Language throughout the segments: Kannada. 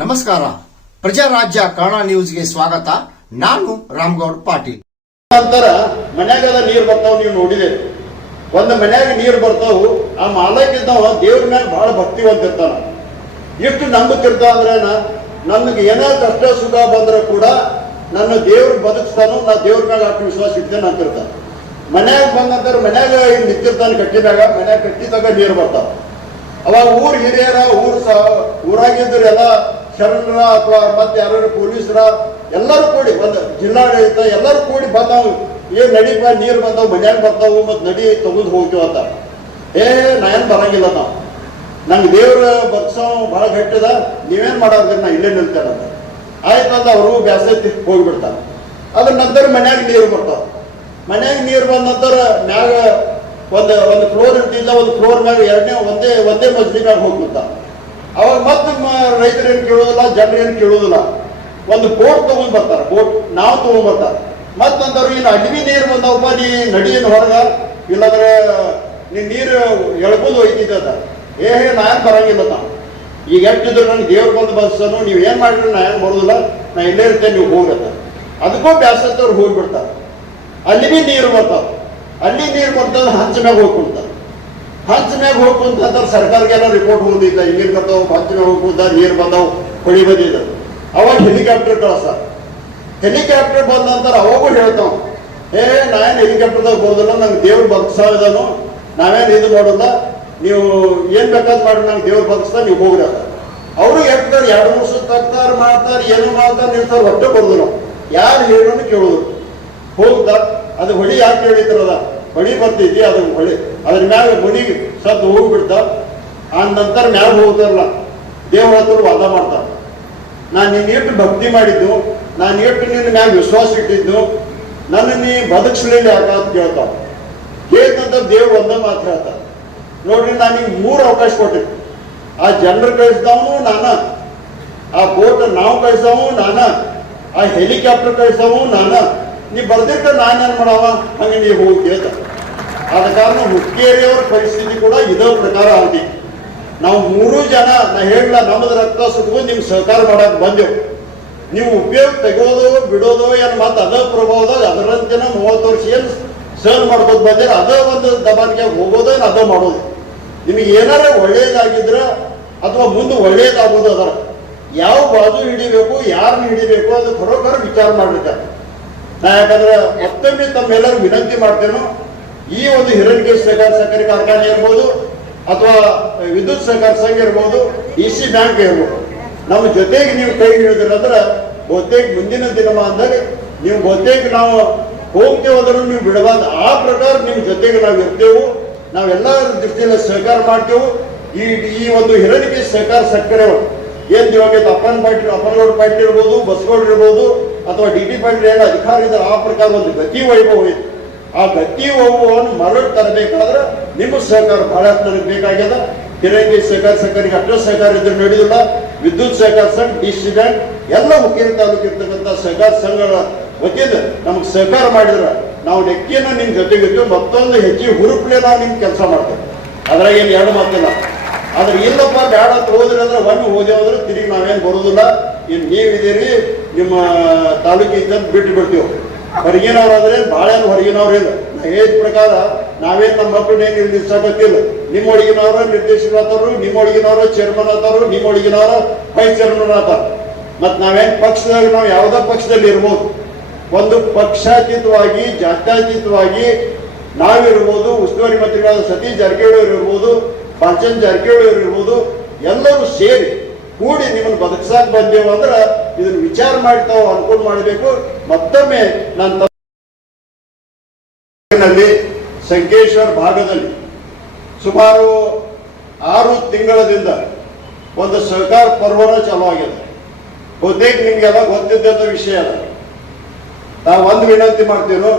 ನಮಸ್ಕಾರ, ಪ್ರಜಾರಾಜ್ಯ ಕನ್ನಡ ನ್ಯೂಸ್ಗೆ ಸ್ವಾಗತ. ನಾನು ರಾಮಗೌಡ ಪಾಟೀಲ್. ನಂತರ ಮನ್ಯಾಗದ ನೀರು ಬರ್ತಾವ, ನೀವು ನೋಡಿದೆ. ಒಂದು ಮನ್ಯಾಗ ನೀರು ಬರ್ತಾವು, ಆ ಮಾಲಕ್ಕಿದ್ದವ ದೇವ್ರ ಮ್ಯಾಗ ಬಹಳ ಭಕ್ತಿವಂತಿರ್ತಾನ. ಎಷ್ಟು ನಂಬುತ್ತಿರ್ತಾವ ಅಂದ್ರೆ, ನನಗೆ ಏನೋ ಕಷ್ಟ ಸುಖ ಬಂದ್ರೆ ಕೂಡ ನನ್ನ ದೇವ್ರು ಬದುಕಿಸ್ತಾನು, ನಾ ದೇವ್ರ ಮ್ಯಾಗ ಅಷ್ಟು ವಿಶ್ವಾಸ ಇಡ್ತೇನೆ ಅಂತಿರ್ತಾನೆ. ಮನ್ಯಾಗ ಬಂದ ನಂತರ ಮನ್ಯಾಗ ನಿಂತಿರ್ತಾನೆ ಕಟ್ಟಿ ಮ್ಯಾಗ, ಮನ್ಯಾಗ ಕಟ್ಟಿದಾಗ ನೀರು ಬರ್ತಾವ. ಅವಾಗ ಊರ್ ಹಿರಿಯರ ಊರಾಗಿದ್ರು ಎಲ್ಲ ಶರಣರ ಅಥವಾ ಮತ್ತೆ ಯಾರು ಪೊಲೀಸರ ಎಲ್ಲರೂ ಕೂಡಿ, ಒಂದು ಜಿಲ್ಲಾಡಳಿತ ಎಲ್ಲರೂ ಕೂಡಿ ಬಂದವು. ಏನ್ ನಡಿಪ ನೀರು ಬಂದವು, ಮನ್ಯಾಗ ಬರ್ತಾವು, ಮತ್ತೆ ನಡಿ ತಗೊಂಡು ಹೋಗ್ತೀವಿ ಅಂತ. ನಾ ಏನ್ ಬರಂಗಿಲ್ಲ, ನಂಗೆ ದೇವ್ರ ಬದುಕ್ಸವ ಬಹಳ ಗಟ್ಟಿದ, ನೀವೇನ್ ಮಾಡೋದ್ರಿ, ನಾ ಇಲ್ಲೇ ನಿಲ್ತೇನಂತ. ಆಯ್ತಂದ ಅವರು ಬ್ಯಾಸತಿ ಹೋಗ್ಬಿಡ್ತಾರ. ಅದ್ರ ನಂತರ ಮನ್ಯಾಗ ನೀರು ಬರ್ತಾವ. ಮನ್ಯಾಗ ನೀರು ಬಂದ ನಂತರ ಮ್ಯಾಗ ಒಂದು ಫ್ಲೋರ್ ಇರ್ತಿಲ್ಲ, ಒಂದು ಫ್ಲೋರ್ ಮ್ಯಾಗ ಒಂದೇ ಮಜ್ಲಿ ಮ್ಯಾಗ ಹೋಗ್ಬಿಡ್ತ. ಅವಾಗ ಮತ್ತೆ ರೈತರು ಏನು ಕೇಳೋದಿಲ್ಲ, ಜನರು ಏನು ಕೇಳೋದಿಲ್ಲ. ಒಂದು ಬೋಟ್ ತಗೊಂಡ್ ಬರ್ತಾರ, ಬೋಟ್ ನಾವು ತಗೊಂಡ್ ಬರ್ತಾರ. ಮತ್ತಂತವ್ರು ಇನ್ನು ಅಡ್ವಿ ನೀರು ಬಂದವಪ್ಪ, ನೀ ನಡಿಯನ್ನು ಹೊರಗ, ಇಲ್ಲಾಂದ್ರೆ ನೀನ್ ನೀರು ಎಳ್ಕೊಂಡು ಹೋಯ್ತಿದ್ದ. ನಾನ್ ಬರಂಗಿಲ್ಲ. ಈಗ ಎಷ್ಟಿದ್ರು ನಂಗೆ ದೇವ್ರು ಬಂದು ಬಸ್ಸನು, ನೀವು ಏನ್ ಮಾಡಿದ್ರು ನಾ ಏನ್ ಬರೋದಿಲ್ಲ, ನಾ ಇಲ್ಲೇ ಇರ್ತೇನೆ, ನೀವು ಹೋಗತ್ತ. ಅದಕ್ಕೂ ಬ್ಯಾಸತ್ತವ್ರು ಹೋಗ್ಬಿಡ್ತಾರ. ಅಲ್ಲಿ ಭೀ ನೀರು ಬರ್ತಾವ. ಅಲ್ಲಿ ನೀರು ಬರ್ತದ, ಹಂಚ ಮ್ಯಾಗ ಹೋಗ್ಕೊಂತಾರ. ಹಂಚ ಮ್ಯಾಗ ಹೋಗ್ಕೊಂತ ಸರ್ಕಾರಗೆಲ್ಲ ರಿಪೋರ್ಟ್ ಹೋಗಿದ್ದ, ನೀರು ಬರ್ತಾವ, ಹಂಚ ಮ್ಯಾಗ ಹೋಗ್ಕೊಂತ ನೀರು ಬಂದವು, ಹೊಳಿ ಬಂದಿದ್ದ. ಅವಾಗ ಹೆಲಿಕಾಪ್ಟರ್ ಕಳಿಸ್ತಾರ. ಹೆಲಿಕಾಪ್ಟರ್ ಬಂದ ನಂತರ ಅವಾಗೂ ಹೇಳ್ತಾವ, ನಾವೇನು ಹೆಲಿಕಾಪ್ಟರ್ದಾಗ ಬರೋದಿಲ್ಲ, ನಂಗೆ ದೇವ್ರು ಬದುಕ್ಸಾನು, ನಾವೇನು ಇದು ಮಾಡೋಲ್ಲ, ನೀವು ಏನ್ ಬೇಕಾದ್ ಮಾಡಿ ನಂಗೆ ದೇವ್ರು ಬದುಕ್ಸ್ತಾ, ನೀವು ಹೋಗ್ರಿ ಅಂತ. ಅವರು ಹೇಳ್ತಾರೆ, 2-3 ಸುತ್ತ ಹಾಕ್ತಾರ, ಮಾಡ್ತಾರೆ, ಏನು ಮಾಡ್ತಾರೆ, ನಿಲ್ತಾರೆ, ಹೊಟ್ಟೆ ಬರೋದಿಲ್ಲ. ಯಾರು ಹೇಳೋನು ಕೇಳೋದು. ಹೋಗ್ತಾ ಅದು ಹೊಳಿ ಯಾಕೆ ಹೇಳಿದ್ರಲ್ಲ, ಹೊಳಿ ಬರ್ತೈತಿ, ಅದು ಹೊಳಿ ಅದ್ರ ಮ್ಯಾಗ ಹೊಳಿ ಸದ್ದು ಹೋಗ್ಬಿಡ್ತ. ಆ ನಂತರ ಮ್ಯಾಗ ಹೋಗ್ತಾರಲ್ಲ, ದೇವ್ರ ಹತ್ರ ವಾದ ಮಾಡ್ತಾರ. ನಾನು ನೀನು ಎಷ್ಟು ಭಕ್ತಿ ಮಾಡಿದ್ದು, ನಾನು ಎಷ್ಟು ನಿನ್ನ ಮ್ಯಾಗ ವಿಶ್ವಾಸ ಇಟ್ಟಿದ್ದು, ನನ್ನ ನೀ ಬದುಕಿಸ್ಲಿಲ್ಲ ಯಾಕ ಅಂತ ಕೇಳ್ತಾವ. ಕೇಳಿದಂತ ದೇವ್ರು ಒಂದೇ ಮಾತು ಹೇಳ್ತಾರ, ನೋಡ್ರಿ ನಾನು ನಿಮ್ಗೆ 3 ಅವಕಾಶ ಕೊಟ್ಟಿದ್ದೆ. ಆ ಜನರು ಕಳಿಸ್ದವನು ನಾನ, ಆ ಬೋಟ್ ನಾವು ಕಳಿಸವು ನಾನ, ಆ ಹೆಲಿಕಾಪ್ಟರ್ ಕಳಿಸವು ನಾನ. ನೀ ಬರ್ದಿರ್ತ ನಾನೇನ್ ಮಾಡವ, ಹಂಗೆ ನೀವು ಹೋಗಿ ಕೇಳ್ತ. ಆದ ಕಾರಣ ಹುಕ್ಕೇರಿಯವ್ರ ಪರಿಸ್ಥಿತಿ ಕೂಡ ಇದೇ ಪ್ರಕಾರ ಆಗಿ, ನಾವು 3 ಜನ, ನಾ ಹೇಳಲ್ಲ, ನಮ್ಮದು ರಕ್ತ ಸುಟ್ಕೊಂಡು ನಿಮ್ಗೆ ಸಹಕಾರ ಮಾಡಕ್ ಬಂದೆವು. ನೀವು ಉಪಯೋಗ ತೆಗೋದು ಬಿಡೋದು ಏನು ಮತ್ತೆ ಅದ ಪ್ರಭಾವದಾಗ ಅದರಂತೆನ 30 ವರ್ಷ ಏನು ಸಹನ್ ಮಾಡ್ಬೋದು ಬಂದಿರ, ಅದ ಒಂದು ದಬಾನಿಗೆ ಹೋಗೋದು, ಅದ ಮಾಡೋದು. ನಿಮಗೆ ಏನಾರ ಒಳ್ಳೇದಾಗಿದ್ರ ಅಥವಾ ಮುಂದೆ ಒಳ್ಳೇದಾಗೋದು ಅದರ ಯಾವ ಬಾಜು ಹಿಡಿಬೇಕು, ಯಾರನ್ನ ಹಿಡಿಬೇಕು, ಅದು ಖರೋಖರ ವಿಚಾರ ಮಾಡ್ಬೇಕಾರೆ. ನಾ ಯಾಕಂದ್ರೆ ಮತ್ತೊಮ್ಮೆ ತಮ್ಮೆಲ್ಲರೂ ವಿನಂತಿ ಮಾಡ್ತೇನೋ, ಈ ಒಂದು ಹಿರಣ್ಯಕೇಶಿ ಸಹಕಾರಿ ಕಾರ್ಖಾನೆ ಇರ್ಬೋದು, ಅಥವಾ ವಿದ್ಯುತ್ ಸಹಕಾರ ಸಂಘ ಇರ್ಬೋದು, DC ಬ್ಯಾಂಕ್ ಇರ್ಬೋದು, ನಮ್ಮ ಜೊತೆಗೆ ನೀವು ಕೈ ಹಿಡಿದ್ರಂದ್ರೆ ಬಹುತೇಕ ಮುಂದಿನ ದಿನಮಾನದಾಗ ನೀವು ಬಹುತೇಕ ನಾವು ಹೋಗ್ತೇವಾದ್ರೂ ನೀವು ಬಿಡಬಾರ್ದು. ಆ ಪ್ರಕಾರ ನಿಮ್ಮ ಜೊತೆಗೆ ನಾವು ಇರ್ತೇವೆ, ನಾವೆಲ್ಲ ದೃಷ್ಟಿಯಿಂದ ಸಹಕಾರ ಮಾಡ್ತೇವೆ. ಈ ಒಂದು ಹಿರಣ್ಯಕೇಶಿ ಸಹಕಾರ ಸಕ್ಕರೆ ಏನ್ ಇವಾಗ ಅಪ್ಪನಗೌಡ ಪಾಟೀಲ್ ಇರ್ಬೋದು, ಬಸಗೌಡ ಇರ್ಬೋದು, ಅಥವಾ DT ಪಾಟೀಲ್ ಏನು ಅಧಿಕಾರ ಇದ್ದಾರೆ, ಆ ಪ್ರಕಾರ ಒಂದು ಗತಿ ವೈಭವ ಇದೆ. ಆ ಗತಿ ವೈಭವವನ್ನು ಮರಳು ತರಬೇಕಾದ್ರೆ ನಿಮ್ಮ ಸಹಕಾರ ಬಹಳಷ್ಟು ನನಗೆ ಬೇಕಾಗ್ಯದ. ಹಿರಣ್ಯಕೇಶಿ ಸಹಕಾರಿಗೆ ಅಡ್ಡ ಸಹಕಾರ ಇದ್ರೆ ನಡೆಯುದಿಲ್ಲ. ವಿದ್ಯುತ್ ಸಹಕಾರ ಸಂಘ, DC ಬ್ಯಾಂಕ್ ಎಲ್ಲ ಹುಕ್ಕೇರಿ ತಾಲೂಕು ಇರ್ತಕ್ಕಂಥ ಸಹಕಾರ ಸಂಘಗಳ ವತಿಯಿಂದ ನಮ್ಗೆ ಸಹಕಾರ ಮಾಡಿದ್ರೆ ನಾವು ನೆಕ್ಕಿಯನ್ನು ನಿಮ್ ಜೊತೆಗಿದ್ದು ಮತ್ತೊಂದು ಹೆಚ್ಚಿಗೆ ಹುರುಪ್ಲೆ ನಾವು ನಿಮ್ಗೆ ಕೆಲಸ ಮಾಡ್ತೇವೆ. ಅದ್ರಾಗ ಏನು 2 ಮಾತಿಲ್ಲ. ಆದ್ರೆ ಇಲ್ಲಪ್ಪ ಬೇಡ ಅಂತ ಹೋದ್ರಿ ಅಂದ್ರೆ ಒಮ್ಮೆ ಹೋದೇವಂದ್ರೆ ತಿರುಗಿ ನಾವೇನು ಬರೋದಿಲ್ಲ. ಇನ್ನು ನೀವಿದ್ದೀರಿ, ನಿಮ್ಮ ತಾಲೂಕಿಂದ ಬಿಟ್ಟು ಬಿಡ್ತೀವಿ. ಹೊರಗಿನವ್ರಾದ್ರೆ ಭಾಳೇನು ಹೊರಗಿನವ್ರು ಇಲ್ಲ. ಹೇಳಿದ ಪ್ರಕಾರ ನಾವೇನು ನಮ್ಮ ಮಕ್ಕಳನ್ನೇನು ನಿರ್ದೇಶಕತ್ತಿಲ್ಲ. ನಿಮ್ಮ ಒಳಗಿನವ್ರ ನಿರ್ದೇಶಕರು, ನಿಮ್ಮ ಒಳಗಿನವ್ರ ಚೇರ್ಮನ್ ಆತಾರು, ನಿಮ್ಮ ಒಳಗಿನವ್ರ ವೈಸ್ ಚೇರ್ಮನ್ ಆತಾರ. ಮತ್ತು ನಾವೇನು ಪಕ್ಷದಾಗ ನಾವು ಯಾವುದೇ ಪಕ್ಷದಲ್ಲಿ ಇರ್ಬೋದು, ಒಂದು ಪಕ್ಷಾತೀತವಾಗಿ ಜಾತ್ಯತೀತವಾಗಿ ನಾವಿರ್ಬೋದು, ಉಸ್ತುವಾರಿ ಮಂತ್ರಿಗಳಾದ ಸತೀಶ್ ಜಾರಕಿಹೊಳಿ ಇರ್ಬೋದು, ಬಾಲಚಂದ್ರ ಜಾರಕಿಹೊಳಿ ಇರ್ಬೋದು, ಎಲ್ಲರೂ ಸೇರಿ ಕೂಡಿ ನಿಮ್ಮನ್ನು ಬದುಕ್ಸಾಕ್ ಬಂದೇವು ಅಂದ್ರೆ ಇದನ್ನು ವಿಚಾರ ಮಾಡಿ ತಾವು ಅನುಕೂಲ ಮಾಡಬೇಕು. ಮತ್ತೊಮ್ಮೆ ನನ್ನ ಸಂಕೇಶ್ವರ ಭಾಗದಲ್ಲಿ ಸುಮಾರು 6 ತಿಂಗಳದಿಂದ ಒಂದು ಸಹಕಾರ ಪರ್ವನ ಚಾಲು ಆಗಿದೆ. ಬಹುತೇಕ ನಿಮ್ಗೆಲ್ಲ ಗೊತ್ತಿದ್ದಂಥ ವಿಷಯ ಅದ. ನಾವು ಒಂದು ವಿನಂತಿ ಮಾಡ್ತೇನೋ,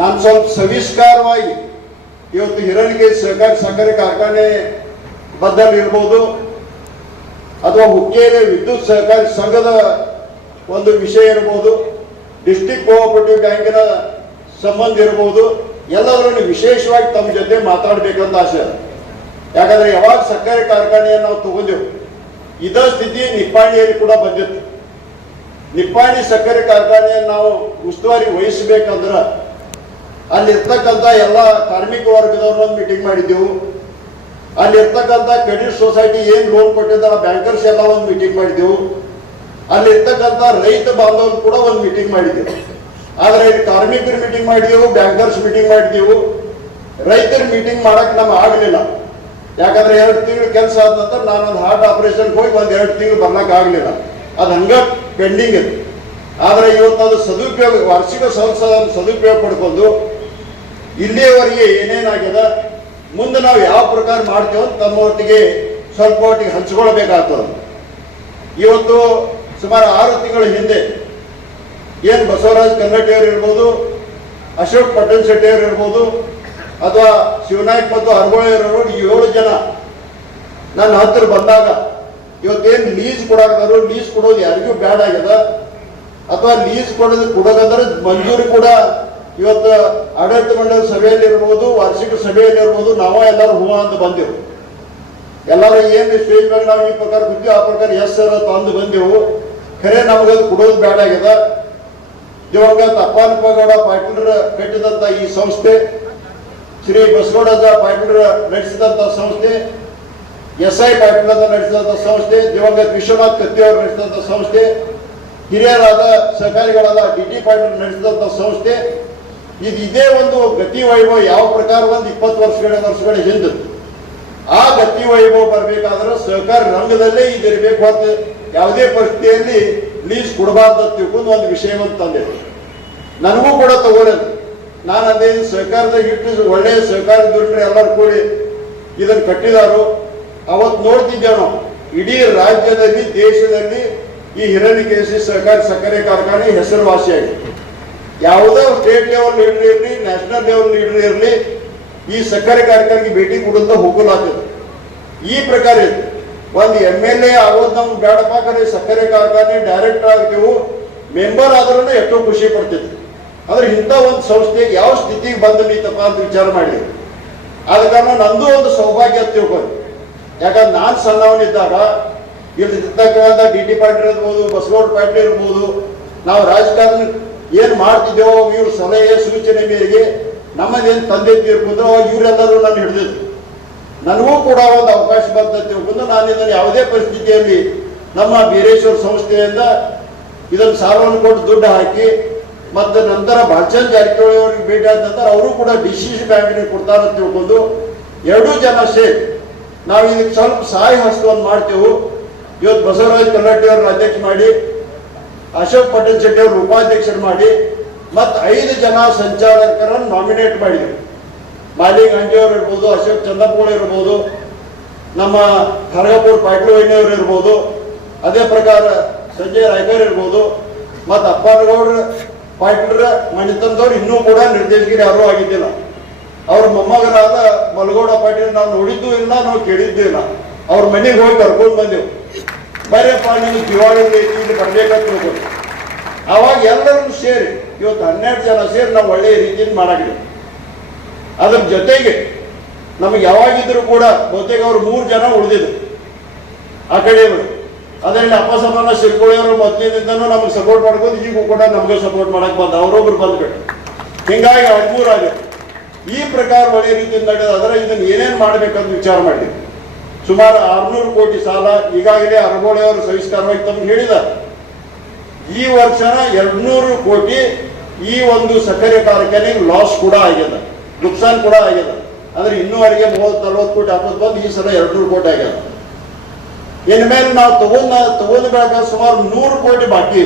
ನಾನು ಸ್ವಲ್ಪ ಸವಿಸ್ಕಾರವಾಗಿ ಇವತ್ತು ಹಿರಣ್ಯಕೇಶಿ ಸಹಕಾರಿ ಕಾರ್ಖಾನೆ ಬದ್ದಲ್ಲಿ ಇರ್ಬೋದು, ಅಥವಾ ಹುಕ್ಕೇರಿ ವಿದ್ಯುತ್ ಸಹಕಾರಿ ಸಂಘದ ಒಂದು ವಿಷಯ ಇರ್ಬೋದು, ಡಿಸ್ಟ್ರಿಕ್ಟ್ ಕೋಆಪರೇಟಿವ್ ಬ್ಯಾಂಕಿನ ಸಂಬಂಧ ಇರ್ಬೋದು, ಎಲ್ಲದರನ್ನು ವಿಶೇಷವಾಗಿ ತಮ್ಮ ಜೊತೆ ಮಾತಾಡ್ಬೇಕಂತ ಆಸೆ ಅದ. ಯಾಕಂದ್ರೆ ಯಾವಾಗ ಸಕ್ಕರೆ ಕಾರ್ಖಾನೆಯನ್ನು ನಾವು ತಗೊಂಡೆವು, ಇದೇ ಸ್ಥಿತಿ ನಿಪ್ಪಾಣಿಯಲ್ಲಿ ಕೂಡ ಬಂದಿತ್ತು. ನಿಪ್ಪಾಣಿ ಸಕ್ಕರೆ ಕಾರ್ಖಾನೆಯನ್ನು ನಾವು ಉಸ್ತುವಾರಿ ವಹಿಸಬೇಕಂದ್ರೆ ಅಲ್ಲಿರ್ತಕ್ಕಂಥ ಎಲ್ಲ ಕಾರ್ಮಿಕ ವರ್ಗದವ್ರನ್ನ ಒಂದು ಮೀಟಿಂಗ್ ಮಾಡಿದ್ದೆವು. ಅಲ್ಲಿರ್ತಕ್ಕಂಥ ಕ್ರೆಡಿಟ್ ಸೊಸೈಟಿ ಏನು ಲೋನ್ ಕೊಟ್ಟಿದ್ದಾರೆ ಬ್ಯಾಂಕರ್ಸ್ ಎಲ್ಲ ಒಂದು ಮೀಟಿಂಗ್ ಮಾಡಿದ್ದೆವು. ಅಲ್ಲಿರ್ತಕ್ಕಂಥ ರೈತ ಬಾಂಧವರು ಕೂಡ ಒಂದು ಮೀಟಿಂಗ್ ಮಾಡಿದ್ದೆವು. ಆದರೆ ಇಲ್ಲಿ ಕಾರ್ಮಿಕರು ಮೀಟಿಂಗ್ ಮಾಡಿದೆವು, ಬ್ಯಾಂಕರ್ಸ್ ಮೀಟಿಂಗ್ ಮಾಡಿದೆವು. ರೈತರ ಮೀಟಿಂಗ್ ಮಾಡಕ್ ನಮ್ಗೆ ಆಗಲಿಲ್ಲ. ಯಾಕಂದ್ರೆ 2 ತಿಂಗಳು ಕೆಲಸ ಆದ ನಂತರ ನಾನೊಂದು ಹಾರ್ಟ್ ಆಪರೇಷನ್ ಹೋಗಿ 1-2 ತಿಂಗಳು ಬರ್ಲಕ್ಕೆ ಆಗಲಿಲ್ಲ. ಅದು ಹಂಗ ಪೆಂಡಿಂಗ್ ಇದೆ. ಆದರೆ ಇವತ್ತು ಅದು ಸದುಪಯೋಗ, ವಾರ್ಷಿಕ ಸಂಸದ ಸದುಪಯೋಗ ಪಡ್ಕೊಂಡು ಇಲ್ಲಿಯವರೆಗೆ ಏನೇನಾಗಿದೆ, ಮುಂದೆ ನಾವು ಯಾವ ಪ್ರಕಾರ ಮಾಡ್ತೇವೆ ಅಂತ ತಮ್ಮ ಒಟ್ಟಿಗೆ ಸ್ವಲ್ಪ ಒಟ್ಟಿಗೆ ಹಂಚ್ಕೊಳ್ಬೇಕಾಗ್ತದೆ. ಇವತ್ತು ಸುಮಾರು 6 ತಿಂಗಳ ಹಿಂದೆ ಏನು ಬಸವರಾಜ್ ಕನ್ನಟಿಯವರು ಇರ್ಬೋದು, ಅಶೋಕ್ ಪಟ್ಟಣ ಶೆಟ್ಟಿಯವರು ಇರ್ಬೋದು, ಅಥವಾ ಶಿವನಾಯಕ್ ಮತ್ತು ಅರಗೋಳೆಯವರು 7 ಜನ ನನ್ನ ಹತ್ತಿರ ಬಂದಾಗ ಇವತ್ತೇನು ಲೀಸ್ ಕೊಡಾಕದಾರು, ಲೀಸ್ ಕೊಡೋದು ಯಾರಿಗೂ ಬ್ಯಾಡ್ ಆಗ್ಯದ, ಅಥವಾ ಲೀಸ್ ಕೊಡೋದಂದ್ರೆ ಮಂಜೂರಿ ಕೂಡ ಇವತ್ತು ಆಡಳಿತ ಮಂಡಳಿ ಸಭೆಯಲ್ಲಿ ಇರ್ಬೋದು, ವಾರ್ಷಿಕ ಸಭೆಯಲ್ಲಿ ಇರ್ಬೋದು, ನಾವ ಎಲ್ಲರೂ ಹೂವ ಅಂತ ಬಂದೆವು. ಎಲ್ಲರೂ ಏನು ಸ್ಟೇಜ್ ಮೇಲೆ ನಾವು ಈ ಪ್ರಕಾರ ಬಿದ್ದು ಆ ಪ್ರಕಾರ ಎಸ್ ಸರ್ ಅಂತ ಅಂದು ಬಂದೆವು. ಖರೆ ನಮಗದು ಕೊಡೋದು ಬ್ಯಾಡ್ ಆಗ್ಯದ. ದಿವಂಗತ ಅಪ್ಪಾನಪ್ಪಗೌಡ ಪಾಟೀಲರ ಕಟ್ಟಿದಂಥ ಈ ಸಂಸ್ಥೆ, ಶ್ರೀ ಬಸವರಾಜ ಪಾಟೀಲರ ನಡೆಸಿದಂಥ ಸಂಸ್ಥೆ, SI ಪಾಟೀಲ್ ಅಂತ ನಡೆಸಿದಂಥ ಸಂಸ್ಥೆ, ದಿವಂಗತ ವಿಶ್ವನಾಥ್ ಕತ್ತಿ ಅವರು ನಡೆಸಿದಂಥ ಸಂಸ್ಥೆ, ಹಿರಿಯರಾದ ಸಹಕಾರಿಗಳಾದ DT ಪಾಟೀಲ್ ನಡೆಸಿದಂಥ ಸಂಸ್ಥೆ, ಇದೇ ಒಂದು ಗತಿ ವೈಭವ ಯಾವ ಪ್ರಕಾರ ಒಂದು 20 ವರ್ಷಗಳ ಹಿಂದೆ ಆ ಗತಿ ವೈಭವ ಬರಬೇಕಾದ್ರೆ ಸಹಕಾರ ರಂಗದಲ್ಲೇ ಇದಿರಬೇಕು ಅಂತ ಯಾವುದೇ ಪರಿಸ್ಥಿತಿಯಲ್ಲಿ ಲೀಸ್ ಕೊಡಬಾರ್ದು ಅಂತ ತಿಳ್ಕೊಂಡು ಒಂದು ವಿಷಯವನ್ನು ತಂದೆ. ನನಗೂ ಕೂಡ ತಗೋರದು. ನಾನು ಅದೇ ಸಹಕಾರದಾಗ ಇಟ್ಟು ಒಳ್ಳೆಯ ಸಹಕಾರ ದುಡ್ಡ್ರೆ ಎಲ್ಲರೂ ಕೂಡಿ ಇದನ್ನು ಕಟ್ಟಿದಾರು. ಅವತ್ತು ನೋಡ್ತಿದ್ದೇವೆ ನಾವು ಇಡೀ ರಾಜ್ಯದಲ್ಲಿ, ದೇಶದಲ್ಲಿ ಈ ಹಿರಣ್ಯಕೇಶಿ ಸಹಕಾರಿ ಸಕ್ಕರೆ ಕಾರ್ಖಾನೆ ಹೆಸರುವಾಸಿಯಾಗಿದೆ. ಯಾವುದೋ ಸ್ಟೇಟ್ ಲೆವೆಲ್ ಲೀಡರ್ ಇರಲಿ, ನ್ಯಾಷನಲ್ ಲೆವೆಲ್ ಲೀಡರ್ ಇರಲಿ, ಈ ಸಕ್ಕರೆ ಕಾರ್ಖಾನೆಗೆ ಭೇಟಿ ಕೊಡುತ್ತ ಹೋಗಲಾಗ್ತದೆ. ಈ ಪ್ರಕಾರ ಇದೆ. ಒಂದು MLA ಆಗೋದು ನಮ್ಗೆ ಬೇಡಪ್ಪ, ಕರೆ ಸಕ್ಕರೆ ಕಾರ್ಖಾನೆ ಡೈರೆಕ್ಟರ್ ಆಗ್ತೇವು, ಮೆಂಬರ್ ಆದ್ರೂ ಎಷ್ಟೋ ಖುಷಿ ಪಡ್ತಿದ್ವಿ. ಆದ್ರೆ ಇಂಥ ಒಂದು ಸಂಸ್ಥೆ ಯಾವ ಸ್ಥಿತಿಗೆ ಬಂದು ನಿಂತಪ್ಪ ಅಂತ ವಿಚಾರ ಮಾಡಿದ್ವಿ. ಆದ ಕಾರಣ ನಂದು ಒಂದು ಸೌಭಾಗ್ಯ ಅಂತ ತಿಳ್ಕೊಂಡು, ಯಾಕಂದ್ರೆ ನಾನು ಸಣ್ಣವನಿದ್ದಾಗ ಇಲ್ಲಿರ್ತಕ್ಕಂಥ DT ಪಾಟೀಲ್ ಇರ್ಬೋದು, ಬಸವಗೌಡ ಪಾಟೀಲ್ ಇರ್ಬೋದು, ನಾವು ರಾಜಕಾರಣ ಏನು ಮಾಡ್ತಿದ್ದೇವೋ ಇವ್ರ ಸಲಹೆ ಸೂಚನೆ ಮೇರೆಗೆ ನಮ್ಮದೇನು ತಂದೆ ತೀರ್ಕೊಂಡು ಇವರೆಲ್ಲರೂ ನಾನು ಹಿಡಿದಿದ್ದು. ನನಗೂ ಕೂಡ ಒಂದು ಅವಕಾಶ ಬಂತ ತಿಳ್ಕೊಂಡು ನಾನು ಇದನ್ನು ಯಾವುದೇ ಪರಿಸ್ಥಿತಿಯಲ್ಲಿ ನಮ್ಮ ಬೀರೇಶ್ವರ ಸಂಸ್ಥೆಯಿಂದ ಇದನ್ನು ಸಾಲವನ್ನು ಕೊಟ್ಟು ದುಡ್ಡು ಹಾಕಿ, ಮತ್ತು ನಂತರ ಬಾಲಚಂದ್ರ ಜಾರಕಿಹೊಳಿ ಅವರಿಗೆ ಭೇಟಿ ಆದ ನಂತರ ಅವರು ಕೂಡ DCC ಬ್ಯಾಂಕಿನಿಗೆ ಕೊಡ್ತಾರೆ ಅಂತ ತಿಳ್ಕೊಂಡು 2 ಜನ ಸೇರಿ ನಾವು ಇದಕ್ಕೆ ಸ್ವಲ್ಪ ಸಹಾಯ ಹಸ್ತವನ್ನು ಮಾಡ್ತೇವೆ. ಇವತ್ತು ಬಸವರಾಜ್ ಕನ್ನಟಿ ಅವ್ರನ್ನ ಅಧ್ಯಕ್ಷ ಮಾಡಿ, ಅಶೋಕ್ ಪಟ್ಟಣ ಶೆಟ್ಟಿ ಅವರು ಉಪಾಧ್ಯಕ್ಷರು ಮಾಡಿ, ಮತ್ತು 5 ಜನ ಸಂಚಾಲಕರನ್ನು ನಾಮಿನೇಟ್ ಮಾಡಿದರು. ಮಾಲಿಂಗ್ ಅಂಜಿಯವರು ಇರ್ಬೋದು, ಅಶೋಕ್ ಚಂದಪ್ಪಗಳು ಇರ್ಬೋದು, ನಮ್ಮ ಖರ್ಗಪುರ್ ಪಾಟೀಲ್ ವೈನಿಯವರು ಇರ್ಬೋದು, ಅದೇ ಪ್ರಕಾರ ಸಂಜಯ್ ರಾಯ್ಕರ್ ಇರ್ಬೋದು, ಮತ್ತು ಅಪ್ಪನಗೌಡ್ರ ಪಾಟೀಲರ ಮಣಿತನದವ್ರು ಇನ್ನೂ ಕೂಡ ನಿರ್ದೇಶಕರು ಯಾರೂ ಆಗಿದ್ದಿಲ್ಲ. ಅವ್ರ ಮೊಮ್ಮಗರಾದ ಮಲಗೌಡ ಪಾಟೀಲ್ ನಾವು ನೋಡಿದ್ದೂ ಇಲ್ಲ, ನಾವು ಕೇಳಿದ್ದೂ ಇಲ್ಲ. ಅವ್ರ ಮನೆಗೆ ಹೋಗಿ ಕರ್ಕೊಂಡು ಬಂದೆವು. ಬರೀಪ್ಪ ನೀವು ದಿವಾಳಿ ಇಲ್ಲಿ ಬರ್ಬೇಕಂತ ತಿಳ್ಕೊಂಡು ಅವಾಗ ಎಲ್ಲರೂ ಸೇರಿ ಇವತ್ತು 12 ಜನ ಸೇರಿ ನಾವು ಒಳ್ಳೆಯ ರೀತಿಯಿಂದ ಮಾಡಾಕಿದ್ವಿ. ಅದ್ರ ಜೊತೆಗೆ ನಮಗೆ ಯಾವಾಗಿದ್ರು ಕೂಡ ಬಹುತೇಕ ಅವರು 3 ಜನ ಉಳಿದಿದ್ರು ಆ ಕಡೆಯವರು. ಅದರಲ್ಲಿ ಅಪ್ಪಸಮ್ಮನ ಶಿರ್ಕೋಳಿಯವರು ಮೊದಲಿನಿಂದನೂ ನಮಗೆ ಸಪೋರ್ಟ್ ಮಾಡ್ಕೊಂಡು ಈಗೂ ಕೂಡ ನಮಗೆ ಸಪೋರ್ಟ್ ಮಾಡಕ್ಕೆ ಬಂದ, ಅವರೊಬ್ರು ಬಂದ್ಬಿಟ್ಟು ಹಿಂಗಾಗಿ 13 ಆಗಿದೆ. ಈ ಪ್ರಕಾರ ಒಳ್ಳೆಯ ರೀತಿಯಿಂದ ನಡೆದಾದ್ರೆ ಇದನ್ನು ಏನೇನು ಮಾಡಬೇಕಂತ ವಿಚಾರ ಮಾಡಿದ್ವಿ. ಸುಮಾರು 600 ಕೋಟಿ ಸಾಲ ಈಗಾಗಲೇ ಅರಗೋಳೆಯವರು ಸವಿಸ್ತಾರವಾಗಿ ತಮ್ಗೆ ಹೇಳಿದ್ದಾರೆ. ಈ ವರ್ಷನ 200 ಕೋಟಿ ಈ ಒಂದು ಸಕ್ಕರೆ ಕಾರ್ಖಾನೆಗೆ ಲಾಸ್ ಕೂಡ ಆಗ್ಯದ, ನುಕ್ಸಾನ್ ಕೂಡ ಆಗ್ಯದ. ಅಂದ್ರೆ ಇನ್ನೂವರೆಗೆ 30-40 ಕೋಟಿ ಹಾಕೋದು ಬಂದು ಈ ಸಲ 200 ಕೋಟಿ ಆಗ್ಯದ. ಇನ್ಮೇಲೆ ನಾವು ತಗೊಂಡ್ಬೇಕಾದ್ರೆ ಸುಮಾರು 100 ಕೋಟಿ ಬಾಕಿ.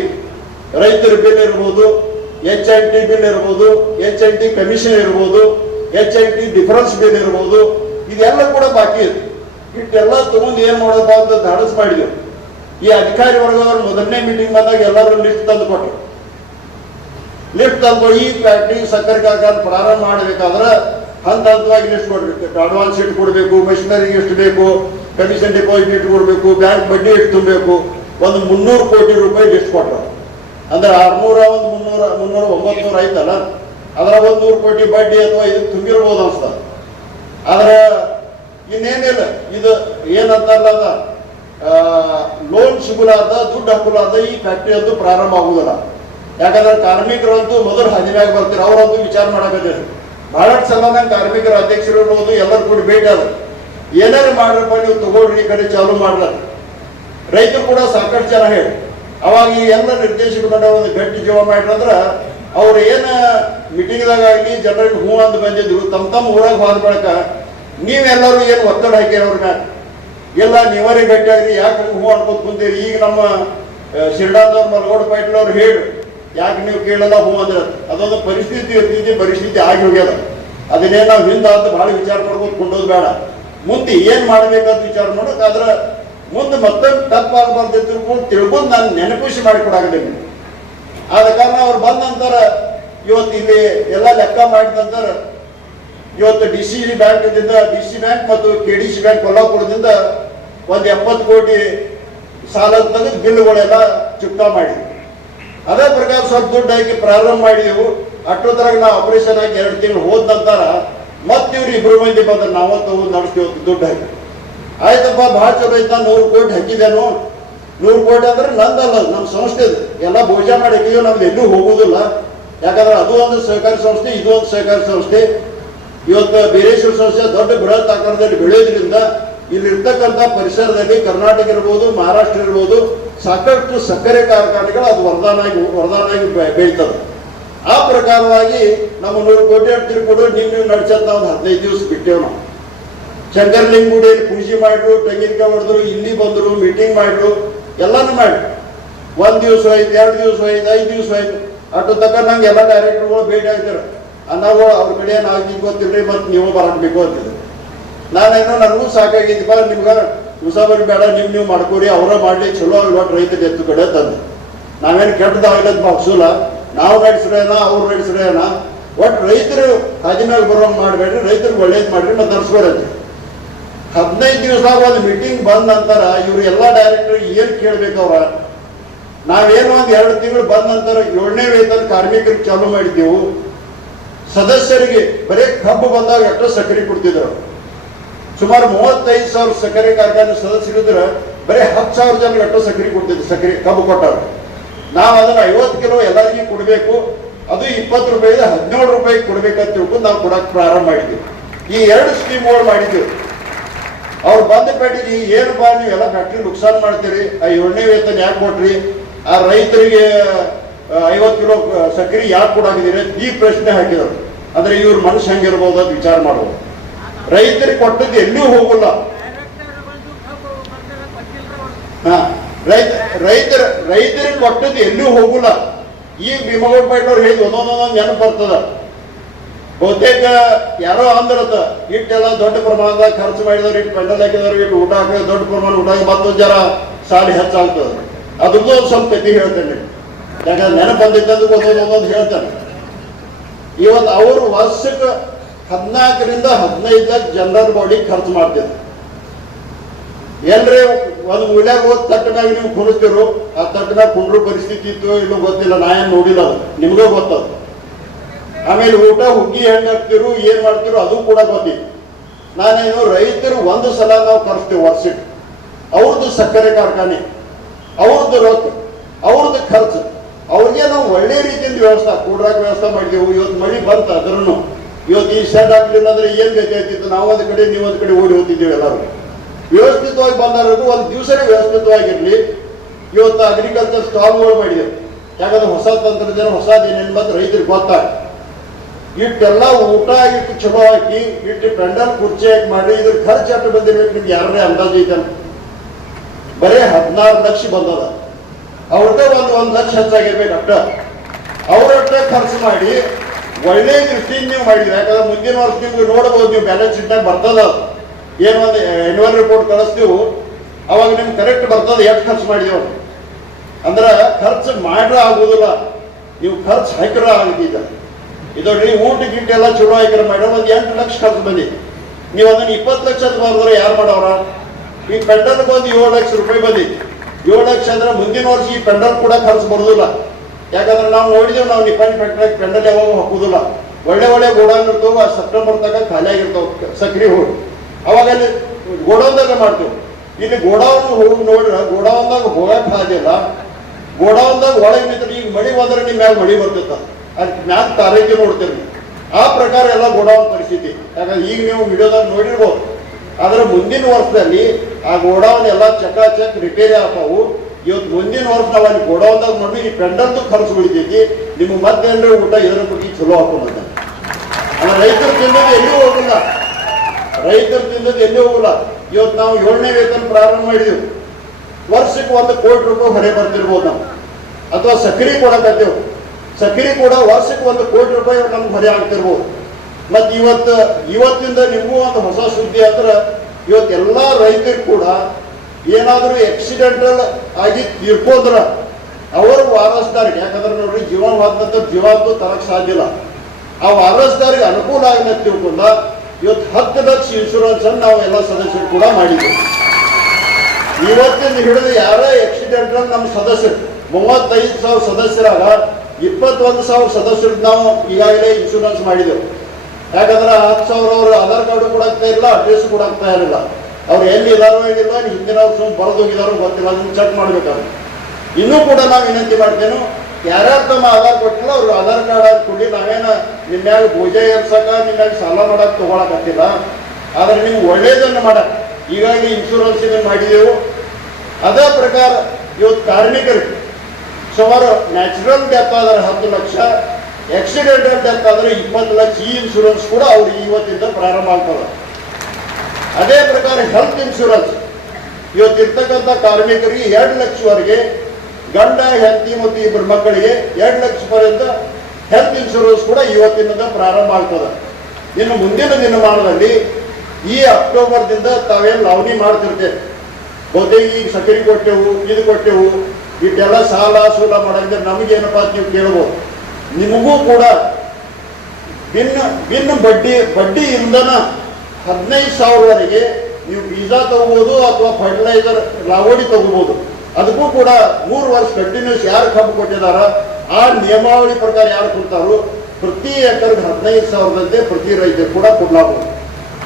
ರೈತರ ಬಿಲ್ ಇರ್ಬೋದು, HIT ಬಿಲ್ ಇರ್ಬೋದು, HIT ಕಮಿಷನ್ ಇರ್ಬೋದು, HIT ಡಿಫರೆನ್ಸ್ ಬಿಲ್ ಇರ್ಬೋದು, ಇದೆಲ್ಲ ಕೂಡ ಬಾಕಿ ಇದೆ. ಇಷ್ಟೆಲ್ಲ ತಗೊಂಡು ಏನ್ ಮಾಡೋದಪ್ಪ ಅಂತ ಧಾಡಸ್ ಮಾಡಿದೆವು. ಈ ಅಧಿಕಾರಿ ವರ್ಗದವ್ರು ಮೊದಲನೇ ಮೀಟಿಂಗ್ ಬಂದಾಗ ಎಲ್ಲರೂ ಲಿಸ್ಟ್ ತಂದು ಕೊಟ್ಟರು. ಲಿಸ್ಟ್ ತಂದು ಈ ಫ್ಯಾಕ್ಟ್ರಿ ಸಕ್ಕರೆ ಕಾರ್ಖಾನೆ ಪ್ರಾರಂಭ ಮಾಡಬೇಕಾದ್ರೆ ಹಂತ ಹಂತವಾಗಿ ಲಿಸ್ಟ್ ಕೊಡ್ಬೇಕು. ಅಡ್ವಾನ್ಸ್ ಎಷ್ಟು ಕೊಡಬೇಕು, ಮಷಿನರಿಗೆ ಎಷ್ಟು ಬೇಕು, ಕಮಿಷನ್ ಡಿಪಾಸಿಟ್ ಎಷ್ಟು ಕೊಡಬೇಕು, ಬ್ಯಾಂಕ್ ಬಡ್ಡಿ ಎಷ್ಟು ತುಂಬಬೇಕು, ಒಂದು 300 ಕೋಟಿ ರೂಪಾಯಿ ಲಿಸ್ಟ್ ಕೊಟ್ಟರು. ಅಂದ್ರೆ 600 ಒಂದು 300 900 ಆಯ್ತಲ್ಲ. ಅದರ 100 ಕೋಟಿ ಬಡ್ಡಿ ಅಥವಾ ಇದಕ್ಕೆ ತುಂಬಿರ್ಬೋದು ಅನ್ಸ್ತದೆ. ಆದ್ರೆ ಇನ್ನೇನಿಲ್ಲ, ಇದು ಏನಂತಲ್ಲ ಅದ ಲೋನ್ ಸಿಗುಲಾರ್ದ ದುಡ್ಡು ಹಾಕಲಾರ್ದ ಈ ಫ್ಯಾಕ್ಟ್ರಿ ಅಂತೂ ಪ್ರಾರಂಭ ಆಗುದಿಲ್ಲ. ಯಾಕಂದ್ರೆ ಕಾರ್ಮಿಕರಂತೂ ಮೊದಲು ಹದಿಮ್ಯಾಗ ಬರ್ತಾರೆ, ಅವರಂತೂ ವಿಚಾರ ಮಾಡಕತ್ತೀರಿ. ಬಹಳಷ್ಟು ಸಲ ನಂಗೆ ಕಾರ್ಮಿಕರ ಅಧ್ಯಕ್ಷರು ಇರ್ಬೋದು, ಎಲ್ಲರೂ ಕೂಡ ಭೇಟಿ ಅದ. ಏನಾರು ಮಾಡ್ರಪ್ಪ ನೀವು ತಗೊಳ್ರಿ, ಈ ಕಡೆ ಚಾಲು ಮಾಡ್ಲ. ರೈತರು ಕೂಡ ಸಾಕಷ್ಟು ಜನ ಹೇಳಿ ಅವಾಗ ಈ ಎಲ್ಲ ನಿರ್ದೇಶಕರ ಒಂದು ಗಟ್ಟಿ ಜೀವ ಮಾಡ್ರಂದ್ರ ಅವ್ರು ಏನ ಮೀಟಿಂಗ್ದಾಗ ಆಗಲಿ ಜನರಿಗೆ ಹೂ ಅಂತ ಬಂದಿದ್ರು, ತಮ್ಮ ಊರಾಗ ಹೋದ ಬಳಿಕ ನೀವೆಲ್ಲರೂ ಏನು ಒತ್ತಡ ಹಾಕಿರಿ ಅವ್ರ ಮ್ಯಾಗ, ಎಲ್ಲ ನೀವರೇ ಗಟ್ಟಿ ಆಗ್ರಿ, ಯಾಕೆ ಹೂ ಅನ್ಕೋತ ಕುಂತೀರಿ. ಈಗ ನಮ್ಮ ಶಿರ್ಡಾದವ್ರು ಮಲಗೋಡ ಪಾಟೀಲ್ ಅವ್ರು ಹೇಳಿ ಯಾಕೆ ನೀವು ಕೇಳಲ್ಲ ಹೂ ಅಂದ್ರೆ ಅದೊಂದು ಪರಿಸ್ಥಿತಿ ಇರ್ತಿದ್ದಿ, ಪರಿಸ್ಥಿತಿ ಆಗಿ ಹೋಗ್ಯದ. ಅದನ್ನೇ ನಾವು ಹಿಂದಾದ ಭಾಳ ವಿಚಾರ ಮಾಡ್ಕೊಂಡು ಕೊಂಡೋದು ಬೇಡ. ಮುಂದೆ ಏನ್ ಮಾಡ್ಬೇಕಂತ ವಿಚಾರ ಮಾಡೋಕೆ ಆದ್ರ ಮುಂದೆ ಮತ್ತೆ ತಪ್ಪಾಗಬಾರ್ದು ತಿಳ್ಕೊಂಡು ನಾನು ನೆನಪಿಸಿ ಮಾಡಿಕೊಡಾಗಲಿಲ್ಲ. ಆದ ಕಾರಣ ಅವ್ರು ಬಂದ ನಂತರ ಇವತ್ತು ಇಲ್ಲಿ ಎಲ್ಲ ಲೆಕ್ಕ ಮಾಡಿದ ನಂತರ ಇವತ್ತು ಡಿ.ಸಿ. ಬ್ಯಾಂಕ್ ಮತ್ತು KDC ಬ್ಯಾಂಕ್ ಕೊಲ್ಲಾಪುರದಿಂದ ಒಂದು 70 ಕೋಟಿ ಸಾಲ ತೆಗೆದು ಬಿಲ್ಗಳೆಲ್ಲ ಚುಕ್ತಾ ಮಾಡಿದ್ವಿ. ಅದೇ ಪ್ರಕಾರ ಸ್ವಲ್ಪ ದುಡ್ಡು ಹಾಕಿ ಪ್ರಾರಂಭ ಮಾಡಿದೆವು. ಅಷ್ಟೊತ್ತರಾಗ ನಾವು ಆಪರೇಷನ್ ಆಗಿ 2 ತಿಂಗಳು ಹೋದ ನಂತರ ಮತ್ತೆ ಇವ್ರು 2 ಮಂದಿ ಬಂದ್ರೆ ನಾವತ್ತು ನಡೆಸ್ತೀವಿ ದುಡ್ಡು ಹಾಕಿ. ಆಯ್ತಪ್ಪ ಭಾಳ ಚಲೋ ಐತ, 100 ಕೋಟಿ ಹಾಕಿದೇನು. 100 ಕೋಟಿ ಅಂದ್ರೆ ನಂದಲ್ಲ, ನಮ್ಮ ಸಂಸ್ಥೆ ಎಲ್ಲ ಭೋಜನ ಮಾಡಿ ಹಾಕಿದೀವಿ, ನಮ್ದು ಎಲ್ಲೂ ಹೋಗುದಿಲ್ಲ. ಯಾಕಂದ್ರೆ ಅದು ಒಂದು ಸಹಕಾರಿ ಸಂಸ್ಥೆ, ಇದು ಒಂದು ಸಹಕಾರಿ ಸಂಸ್ಥೆ. ಇವತ್ತು ಬೀರೇಶ್ವರ ಸಂಸ್ಥೆ ದೊಡ್ಡ ಬೃಹತ್ ಆಕಾರದಲ್ಲಿ ಬೆಳೆಯೋದ್ರಿಂದ ಇಲ್ಲಿರ್ತಕ್ಕಂಥ ಪರಿಸರದಲ್ಲಿ ಕರ್ನಾಟಕ ಇರ್ಬೋದು, ಮಹಾರಾಷ್ಟ್ರ ಇರ್ಬೋದು, ಸಾಕಷ್ಟು ಸಕ್ಕರೆ ಕಾರ್ಖಾನೆಗಳು ಅದು ವರದಾನಾಗಿ ಬೆಳೀತದೆ. ಆ ಪ್ರಕಾರವಾಗಿ ನಮ್ಮ 100 ಕೋಟಿ ತಿಳ್ಕೊಂಡು ನೀವು ನಡೆಸಂತ ಒಂದು 15 ದಿವಸ ಬಿಟ್ಟೇವು ನಾವು. ಶಂಕರಲಿಂಗುಡಿಯಲ್ಲಿ ಪೂಜೆ ಮಾಡ್ರು, ತೆಂಗಿನಕಾಯಿ ಹೊಡೆದ್ರು, ಇಲ್ಲಿ ಬಂದರು, ಮೀಟಿಂಗ್ ಮಾಡ್ರು, ಎಲ್ಲಾನು ಮಾಡ್ರು. 1 ದಿವಸ ಆಯ್ತು, 2 ದಿವಸ ಆಯ್ತು, 5 ದಿವಸ ಆಯ್ತು. ಅಷ್ಟು ತಕ್ಕ ನಂಗೆ ಎಲ್ಲ ಡೈರೆಕ್ಟರ್ಗಳು ಭೇಟಿ ಆಗ್ತಾರೆ. ಅನ್ನಗಳು ಅವ್ರ ಕಡೆ ನಾಲ್ಕು ಗೊತ್ತಿರ್ರಿ, ಮತ್ತು ನೀವು ಬರಬೇಕು ಅಂತಿದ್ರು. ನಾನೇನೋ ನನಗೂ ಸಾಕಾಗಿದ್ದಪ್ಪ, ನಿಮ್ಗೆ ಮುಸಾಬರಿ ಬೇಡ, ನೀವು ಮಾಡ್ಕೋರಿ, ಅವರ ಮಾಡಲಿ, ಚಲೋ ಒಟ್ಟು ರೈತರು ಎತ್ತು ಕಡೆ ತಂದು ನಾವೇನು ಕೆಟ್ಟದಾಗಲಂತ ಭಾವಿಸೋಲ್ಲ. ನಾವು ನಡೆಸ್ರೇನ ಅವ್ರು ನಡೆಸ್ರೇನ, ಒಟ್ಟು ರೈತರು ಹಾದಿನಾಗ ಬರೋಂಗೆ ಮಾಡಬೇಡ್ರಿ, ರೈತರಿಗೆ ಒಳ್ಳೇದು ಮಾಡ್ರಿ, ಮತ್ತು ನಡೆಸ್ಬೇಡ್ರಿ. 15 ದಿವಸದಾಗ ಒಂದು ಮೀಟಿಂಗ್ ಬಂದ ನಂತರ ಇವ್ರು ಎಲ್ಲ ಡೈರೆಕ್ಟರ್ ಏನು ಕೇಳ್ಬೇಕವ್ರ, ನಾವೇನು ಒಂದು 2 ತಿಂಗಳು ಬಂದ ನಂತರ 7ನೇ ವೇತನ ಕಾರ್ಮಿಕರಿಗೆ ಚಾಲು ಮಾಡಿದ್ದೆವು. ಸದಸ್ಯರಿಗೆ ಬರೀ ಕಬ್ಬು ಬಂದಾಗ ಎಷ್ಟು ಸಕ್ಕರೆ ಕೊಡ್ತಿದ್ರು. ಸುಮಾರು 35,000 ಸಕ್ಕರೆ ಕಾರ್ಖಾನೆ ಸದಸ್ಯರಿದ್ರೆ ಬರೀ 10,000 ಜನರಿಗೆ ಎಷ್ಟು ಸಕ್ಕರೆ ಕೊಡ್ತಿದ್ರು, ಸಕ್ಕರೆ ಕಬ್ಬು ಕೊಟ್ಟವ್ರು. ನಾವು ಅದನ್ನ 50 ಕಿಲೋ ಎಲ್ಲರಿಗೂ ಕೊಡಬೇಕು, ಅದು 20 ರೂಪಾಯಿದ 17 ರೂಪಾಯಿ ಕೊಡ್ಬೇಕಂತ ತಿಳ್ಕೊಂಡು ನಾವು ಕೊಡಕ್ಕೆ ಪ್ರಾರಂಭ ಮಾಡಿದ್ವಿ. ಈ 2 ಸ್ಕೀಮ್ಗಳು ಮಾಡಿದ್ವಿ. ಅವ್ರು ಬಂದ ಪೇಟೆಗೆ ಏನಪ್ಪಾ ನೀವು ಎಲ್ಲ ಫ್ಯಾಕ್ಟ್ರಿ ನುಕ್ಸಾನ್ ಮಾಡ್ತೀರಿ, ಆ 7ನೇ ವೇತನ ಯಾಕೆ ಕೊಟ್ರಿ, ಆ ರೈತರಿಗೆ 50 ಕಿಲೋ ಸಕ್ಕರೆ ಯಾಕೆ ಕೊಡಾಕಿದ್ದೀರಿ, ಈ ಪ್ರಶ್ನೆ ಹಾಕಿದ್ರು. ಅಂದ್ರೆ ಇವ್ರ ಮನಸ್ಸು ಹೆಂಗಿರ್ಬೋದು ಅಂತ ವಿಚಾರ ಮಾಡ್ಬೋದು. ರೈತರಿಗೆ ಕೊಟ್ಟದ್ದು ಎಲ್ಲೂ ಹೋಗಲ್ಲ. ರೈತರಿಗೆ ಕೊಟ್ಟದ್ದು ಎಲ್ಲೂ ಹೋಗಲ್ಲ. ಈಗ ಭೀಮಗೌಡ ಪಾಟೀಲ್ ಹೇಳಿದ್ ಒಂದೊಂದೊಂದೊಂದು ನೆನಪು ಬರ್ತದ. ಬಹುತೇಕ ಯಾರೋ ಅಂದ್ರತ ಇಟ್ಟೆಲ್ಲ ದೊಡ್ಡ ಪ್ರಮಾಣದಾಗ ಖರ್ಚು ಮಾಡಿದವ್ರು, ಇಟ್ಟು ಪೆಂಡಲ್ ಹಾಕಿದವ್ರು, ಇಟ್ಟು ಊಟ ಹಾಕಿದ್ರೆ ದೊಡ್ಡ ಪ್ರಮಾಣ ಊಟ ಮತ್ತೊಂದು ಜರ ಸಾಲಿ ಹೆಚ್ಚಾಗ್ತದೆ. ಅದ್ರದ್ದು ಒಂದು ಸ್ವಲ್ಪ ಕತಿ ಹೇಳ್ತೇನೆ, ಯಾಕಂದ್ರೆ ನೆನಪು ಬಂದಿದ್ದಂದ್ರೆ ಒಂದೊಂದೊಂದೊಂದು ಹೇಳ್ತಾನೆ. ಇವತ್ತು ಅವರು ವರ್ಷಕ್ಕೆ 14ರಿಂದ 15 ಜನರಲ್ ಬಾಡಿ ಖರ್ಚು ಮಾಡ್ತಿದ್ರು. ಎಲ್ರೇ ಒಂದು ಉಳ್ಯಾಗ ಹೋದ್ ತಟ್ಟನಾಗ ನೀವು ಕುಣಿಸ್ತಿರು, ಆ ತಟ್ಟನಾಗ ಕುಂಡ್ರು ಪರಿಸ್ಥಿತಿ ಇತ್ತು ಇಲ್ಲೂ ಗೊತ್ತಿಲ್ಲ, ನಾ ಏನು ನೋಡಿಲ್ಲ, ಅದು ನಿಮ್ಗೂ ಗೊತ್ತದ. ಆಮೇಲೆ ಊಟ ಹುಗ್ಗಿ ಹೆಂಗ್ ಹಾಕ್ತಿರು, ಏನ್ ಮಾಡ್ತಿರು ಅದು ಕೂಡ ಗೊತ್ತಿತ್ತು. ನಾನೇನು ರೈತರು ಒಂದು ಸಲ ನಾವು ಕರೆಸ್ತೀವಿ ವರ್ಷಕ್ಕೆ, ಅವ್ರದ್ದು ಸಕ್ಕರೆ ಕಾರ್ಖಾನೆ, ಅವ್ರದ್ದು ರೊಕ್ಕ, ಅವ್ರದ್ದು ಖರ್ಚು, ಅವ್ರಿಗೆ ನಾವು ಒಳ್ಳೆ ರೀತಿಯಿಂದ ವ್ಯವಸ್ಥೆ ಕೂಡ್ರಾಕ ವ್ಯವಸ್ಥೆ ಮಾಡಿದೆವು. ಇವತ್ತು ಮಳೆ ಬಂತ, ಅದ್ರೂ ಇವತ್ತು ಈ ಶೆಡ್ ಹಾಕ್ಲಿಲ್ಲ ಅಂದ್ರೆ ಏನ್ ಗತಿ ಆಗ್ತಿತ್ತು, ನಾವು ಒಂದು ಕಡೆ ನೀವು ಒಂದು ಕಡೆ ಓಡಿ ಹೋಗ್ತಿದ್ದೀವಿ. ಎಲ್ಲರೂ ವ್ಯವಸ್ಥಿತವಾಗಿ ಬಂದಾರು, ಒಂದು ದಿವಸನೇ ವ್ಯವಸ್ಥಿತವಾಗಿರ್ಲಿ. ಇವತ್ತು ಅಗ್ರಿಕಲ್ಚರ್ ಸ್ಟಾಲ್ಗಳು ಮಾಡಿದೆವು. ಯಾಕಂದ್ರೆ ಹೊಸ ತಂತ್ರಜ್ಞಾನ ಹೊಸದೇನೇನು ಬಂದು ರೈತರಿಗೆ ಗೊತ್ತಾಗ ಇಟ್ಟೆಲ್ಲ ಊಟ ಇಟ್ಟು ಚಲೋ ಹಾಕಿ ಇಟ್ಟು ಪೆಂಡಲ್ ಕುರ್ಚಿ ಹಾಕಿ ಮಾಡಿ ಇದ್ರ ಖರ್ಚು ಎಷ್ಟು ಬಂದಿರ್ಬೇಕು ನಿಮ್ಗೆ ಯಾರೇ ಅಂದಾಜು ಐತೆ? ಬರೀ 16 ಲಕ್ಷ ಬಂದದ. ಅವ್ರದ್ದೇ 1 ಲಕ್ಷ ಹೆಚ್ಚಾಗಿರ್ಬೇಕು ಅಷ್ಟ. ಅವ್ರಷ್ಟ ಖರ್ಚು ಮಾಡಿ ಒಳ್ಳೆ ದೃಷ್ಟಿಯಿಂದ ನೀವು ಮಾಡಿದ್ರಿ. ಯಾಕಂದ್ರೆ ಮುಂದಿನ ವರ್ಷ ನಿಮ್ಗೆ ನೋಡಬಹುದು, ನೀವು ಬ್ಯಾಲೆನ್ಸ್ ಶೀಟ್ನಾಗ ಬರ್ತದ, ಏನು ಒಂದು ಆನ್ಯುವಲ್ ರಿಪೋರ್ಟ್ ಕಳಿಸ್ತೀವಿ, ಅವಾಗ ನಿಮ್ಗೆ ಕರೆಕ್ಟ್ ಬರ್ತದ ಎಷ್ಟು ಖರ್ಚು ಮಾಡಿದೀವಿ ಅಂದ್ರೆ. ಖರ್ಚು ಮಾಡ್ರ ಆಗುದಿಲ್ಲ, ನೀವು ಖರ್ಚು ಹಾಕಿರ ಆಗಿದ್ದ. ಇದೊಡ್ರಿ ಊಟ ಗಿಟ್ಟ ಎಲ್ಲ ಚಲೋ ಹಾಕಿರ ಮಾಡ್ಯಾರ, ಒಂದು 8 ಲಕ್ಷ ಖರ್ಚು ಬಂದಿದೆ. ನೀವು ಅದನ್ನ 20 ಲಕ್ಷ ಅಂತ ಮಾಡಿದ್ರೆ ಯಾರು ಮಾಡವ್ರ? ಈ ಪೆಂಡಲ್ಗೆ ಒಂದು 7 ಲಕ್ಷ ರೂಪಾಯಿ ಬಂದಿದೆ. 7 ಲಕ್ಷ ಅಂದ್ರೆ ಮುಂದಿನ ವರ್ಷ ಈ ಪೆಂಡಲ್ ಕೂಡ ಖರ್ಚು ಬರೋದಿಲ್ಲ. ಯಾಕಂದ್ರೆ ನಾವು ನೋಡಿದೇವೆ, ನಾವು ನಿಪಾಣಿ ಫ್ಯಾಕ್ಟ್ರಿ ಪೆಂಡಲ್ ಯಾವಾಗ ಹಾಕುದಿಲ್ಲ, ಒಳ್ಳೆ ಒಳ್ಳೆ ಗೋಡೌನ್ ಇರ್ತಾವ, ಆ ಸೆಪ್ಟೆಂಬರ್ ತನಕ ಖಾಲಿ ಆಗಿರ್ತಾವ ಸಕ್ರಿ ಹೋಗಿ, ಅವಾಗ ಅಲ್ಲಿ ಗೋಡೌನ್ದಾಗ ಮಾಡ್ತೇವೆ. ಇಲ್ಲಿ ಗೋಡೌನ್ ಹೋಗಿ ನೋಡ್ರೆ ಗೋಡೌನ್ದಾಗ ಹೋಗಕ್ ಸಾಧ್ಯಲ್ಲ, ಗೋಡೌನ್ದಾಗ ಒಳಗೆ ನಿಂತ್ರೆ ಈಗ ಮಳಿ ಬಂದ್ರೆ ನಿಮ್ಮ ಮ್ಯಾಗ ಮಳಿ ಬರ್ತಿತ್ತ, ಅದಕ್ಕೆ ಮ್ಯಾಗ ತಾರೀಖಿ ನೋಡ್ತೀರಿ. ಆ ಪ್ರಕಾರ ಎಲ್ಲ ಗೋಡೌನ್ ಪರಿಸ್ಥಿತಿ. ಯಾಕಂದ್ರೆ ಈಗ ನೀವು ವಿಡಿಯೋದಾಗ ನೋಡಿರ್ಬೋದು. ಆದ್ರೆ ಮುಂದಿನ ವರ್ಷದಲ್ಲಿ ಆ ಗೋಡೌನ್ ಎಲ್ಲ ಚಕಾಚಕ್ ರಿಪೇರಿ ಆಗ್ತಾವು. ಇವತ್ತು ಮುಂದಿನ ವರ್ಷ ನಾವು ಅಲ್ಲಿ ಗೋಡೌನ್ದಾಗ ನೋಡಿ ಈ ಪೆಂಡಲ್ದು ಖರ್ಚು ಉಳಿತೈತಿ, ನಿಮ್ಗೆ ಮತ್ತೇನ್ರಿ ಊಟ ಇದರ ಬಗ್ಗೆ ಚಲೋ ಹಾಕೊಂಡ್ ರೈತರು ತಿನ್ನೋದು ಎಲ್ಲೂ ಹೋಗಿಲ್ಲ, ರೈತರು ತಿನ್ನೋದು ಎಲ್ಲೂ ಹೋಗಲ್ಲ. ಇವತ್ತು ನಾವು 7ನೇ ವೇತನ ಪ್ರಾರಂಭ ಮಾಡಿದೆವು, ವರ್ಷಕ್ಕೆ 1 ಕೋಟಿ ರೂಪಾಯಿ ಹೊರೆ ಬರ್ತಿರ್ಬೋದು ನಾವು. ಅಥವಾ ಸಕ್ರಿ ಕೊಡಕತ್ತೇವು, ಸಕ್ರಿ ಕೂಡ ವರ್ಷಕ್ಕೆ 1 ಕೋಟಿ ರೂಪಾಯಿ ನಮ್ಗೆ ಹೊರೆ ಆಗ್ತಿರ್ಬೋದು. ಮತ್ತು ಇವತ್ತಿಂದ ನಿಮಗೂ ಒಂದು ಹೊಸ ಸುದ್ದಿ ಅಂದ್ರೆ, ಇವತ್ತೆಲ್ಲ ರೈತರು ಕೂಡ ಏನಾದರೂ ಆಕ್ಸಿಡೆಂಟಲ್ ಆಗಿ ತೀರ್ಕೊಂಡ್ರ ಅವರು ವಾರಸ್ದಾರಿಗೆ, ಯಾಕಂದ್ರೆ ನೋಡ್ರಿ ಜೀವನವಾದಂಥ ಜೀವ ಅಂತೂ ತರಕ್ ಸಾಧ್ಯ ಇಲ್ಲ, ಆ ವಾರಸ್ದಾರಿಗೆ ಅನುಕೂಲ ಆಗಲಿ ಅಂತ ತಿಳ್ಕೊಂಡ ಇವತ್ತು 10 ಲಕ್ಷ ಇನ್ಶೂರೆನ್ಸ್ ಅನ್ನು ನಾವು ಎಲ್ಲ ಸದಸ್ಯರು ಕೂಡ ಮಾಡಿದ್ದೇವೆ. ಇವತ್ತಿಂದ ಹಿಡಿದು ಯಾರೇ ಆಕ್ಸಿಡೆಂಟಲ್ ನಮ್ಮ ಸದಸ್ಯರು 35,000 ಸದಸ್ಯರಾಗ 21,000 ಸದಸ್ಯರು ನಾವು ಈಗಾಗಲೇ ಇನ್ಶೂರೆನ್ಸ್ ಮಾಡಿದೆವು. ಯಾಕಂದ್ರೆ 10,000 ಅವರು ಆಧಾರ್ ಕಾರ್ಡು ಕೊಡಾಗ್ತಾ ಇಲ್ಲ, ಅಡ್ರೆಸ್ ಕೊಡಾಗ್ತಾ ಇರಲಿಲ್ಲ, ಅವ್ರು ಎಲ್ಲಿ ಇದಾರೋ ಏನಿಲ್ಲ, ಹಿಂದಿನ ಸುಮ್ಮನೆ ಬರೆದು ಹೋಗಿದಾರೋ ಗೊತ್ತಿಲ್ಲ, ಅದನ್ನು ಚೆಕ್ ಮಾಡ್ಬೇಕಾದ್ರೆ. ಇನ್ನೂ ಕೂಡ ನಾವು ವಿನಂತಿ ಮಾಡ್ತೇನೆ, ಯಾರ್ಯಾರು ತಮ್ಮ ಆಧಾರ್ ಕೊಟ್ಟಿಲ್ಲ ಅವ್ರು ಆಧಾರ್ ಕಾರ್ಡ್ ಕೊಡಿ. ನಾವೇನು ನಿಮ್ಮ್ಯಾಗ ಭೋಜ ಏರ್ಸಕ ನಿಮ್ಮ್ಯಾಗ ಸಾಲ ಮಾಡಕ್ ತಗೊಳಕತ್ತಿಲ್ಲ, ಆದ್ರೆ ನಿಮ್ಗೆ ಒಳ್ಳೇದನ್ನು ಮಾಡಕ್ ಈಗಾಗಲೇ ಇನ್ಶೂರೆನ್ಸ್ ಇದನ್ನು ಮಾಡಿದೆವು. ಅದೇ ಪ್ರಕಾರ ಇವತ್ತು ಕಾರ್ಮಿಕರಿಗೆ ಸುಮಾರು ನ್ಯಾಚುರಲ್ ಡೆತ್ ಆದ್ರೆ 10 ಲಕ್ಷ, ಆಕ್ಸಿಡೆಂಟಲ್ ಡೆತ್ ಆದ್ರೆ 20 ಲಕ್ಷ. ಈ ಇನ್ಶೂರೆನ್ಸ್ ಕೂಡ ಅವ್ರಿಗೆ ಇವತ್ತಿಂದ ಪ್ರಾರಂಭ ಆಗ್ತದೆ. ಅದೇ ಪ್ರಕಾರ ಹೆಲ್ತ್ ಇನ್ಶೂರೆನ್ಸ್ ಇವತ್ತಿರ್ತಕ್ಕಂಥ ಕಾರ್ಮಿಕರಿಗೆ 2 ಲಕ್ಷವರೆಗೆ, ಗಂಡ ಹೆಂಡತಿ ಮತ್ತು 2 ಮಕ್ಕಳಿಗೆ 2 ಲಕ್ಷ ಪರ್ಯಂತ ಹೆಲ್ತ್ ಇನ್ಶೂರೆನ್ಸ್ ಕೂಡ ಇವತ್ತಿನಿಂದ ಪ್ರಾರಂಭ ಆಗ್ತದೆ. ಇನ್ನು ಮುಂದಿನ ದಿನಮಾನದಲ್ಲಿ ಈ ಅಕ್ಟೋಬರ್ದಿಂದ ತಾವೇನು ಲಾವಣಿ ಮಾಡ್ತಿರ್ತೇವೆ, ಬಹುತೇಕ ಈಗ ಸಕ್ರಿ ಕೊಟ್ಟೆವು, ಇದು ಕೊಟ್ಟೆವು, ಇಟ್ಟೆಲ್ಲ ಸಾಲ ಸೂಲ ಮಾಡಿದ್ರೆ ನಮಗೇನಪ್ಪ ಅಂತ ನೀವು ಕೇಳ್ಬೋದು. ನಿಮಗೂ ಕೂಡ ಭಿನ್ನ ಬಡ್ಡಿ ಇಲ್ದನ 15,000ವರೆಗೆ ನೀವು ಬೀಜ ತಗೋಬಹುದು ಅಥವಾ ಫರ್ಟಿಲೈಸರ್ ಲಾವಣಿ ತಗೋಬಹುದು. ಅದಕ್ಕೂ ಕೂಡ 3 ವರ್ಷ ಕಂಟಿನ್ಯೂಸ್ ಯಾರು ಕಬ್ಬು ಕೊಟ್ಟಿದಾರ ಆ ನಿಯಮಾವಳಿ ಪ್ರಕಾರ ಯಾರು ಕೊಡ್ತಾರೋ ಪ್ರತಿ ಎಕರ್ಗೆ 15,000ದಂತೆ ಪ್ರತಿ ರೈತರು ಕೂಡ ಕೊಡ್ಲಾಗಬಹುದು.